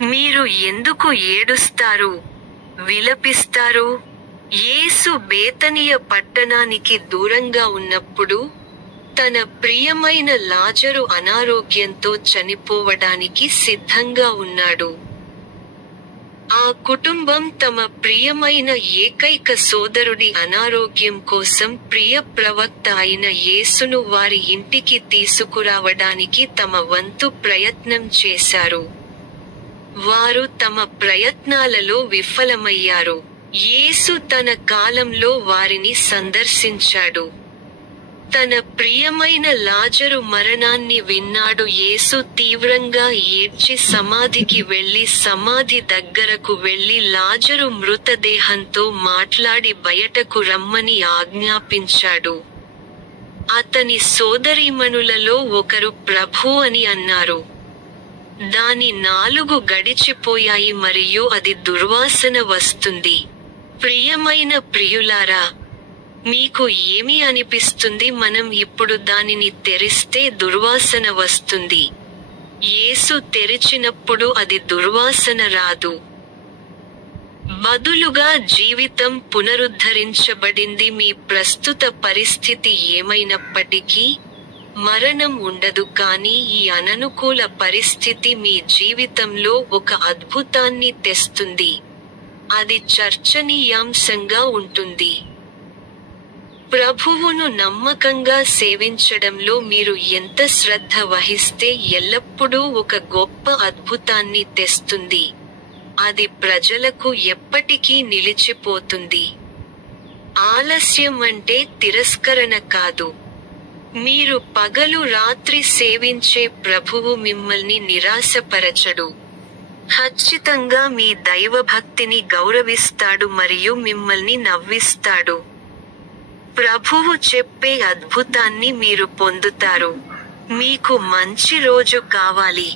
మీరు ఎందుకు ఏడుస్తారు, విలపిస్తారు? యేసు బేతనియ పట్టణానికి దూరంగా ఉన్నప్పుడు, తన ప్రియమైన లాజరు అనారోగ్యంతో చనిపోవడానికి సిద్ధంగా ఉన్నాడు. ఆ కుటుంబం తమ ప్రియమైన ఏకైక సోదరుడి అనారోగ్యం కోసం ప్రియ ప్రవక్త అయిన యేసును వారి ఇంటికి తీసుకురావడానికి తమ వంతు ప్రయత్నం చేశారు. వారు తమ ప్రయత్నాలలో విఫలమయ్యారు. యేసు తన కాలంలో వారిని సందర్శించాడు. తన ప్రియమైన లాజరు మరణాన్ని విన్నాడు. యేసు తీవ్రంగా ఏడ్చి సమాధికి వెళ్లి సమాధి దగ్గరకు వెళ్లి లాజరు మృతదేహంతో మాట్లాడి బయటకు రమ్మని ఆజ్ఞాపించాడు. అతని సోదరీమణులలో ఒకరు ప్రభూ అని అన్నారు. దాని 4 గడిచిపోయాయి మరియు అది దుర్వాసన వస్తుంది. ప్రియమైన ప్రియులారా, మీకు ఏమి అనిపిస్తుంది? మనం ఇప్పుడు దానిని తెరిస్తే దుర్వాసన వస్తుంది. యేసు తెరిచినప్పుడు అది దుర్వాసన రాదు. బదులుగా జీవితం పునరుద్ధరించబడింది. మీ ప్రస్తుత పరిస్థితి ఏమైనప్పటికీ, మరణం ఉండదు. కానీ ఈ అననుకూల పరిస్థితి మీ జీవితంలో ఒక అద్భుతాన్ని తెస్తుంది. అది చర్చనీయాంశంగా ఉంటుంది. ప్రభువును నమ్మకంగా సేవించడంలో మీరు ఎంత శ్రద్ధ వహిస్తే ఎల్లప్పుడూ ఒక గొప్ప అద్భుతాన్ని తెస్తుంది. అది ప్రజలకు ఎప్పటికీ నిలిచిపోతుంది. ఆలస్యం అంటే తిరస్కరణ కాదు. మీరు పగలు రాత్రి సేవించే ప్రభువు మిమ్మల్ని నిరాశపరచడు. ఖచ్చితంగా మీ దైవభక్తిని గౌరవిస్తాడు మరియు మిమ్మల్ని నవ్విస్తాడు. ప్రభువు చెప్పే అద్భుతాన్ని మీరు పొందుతారు. మీకు మంచి రోజు కావాలి.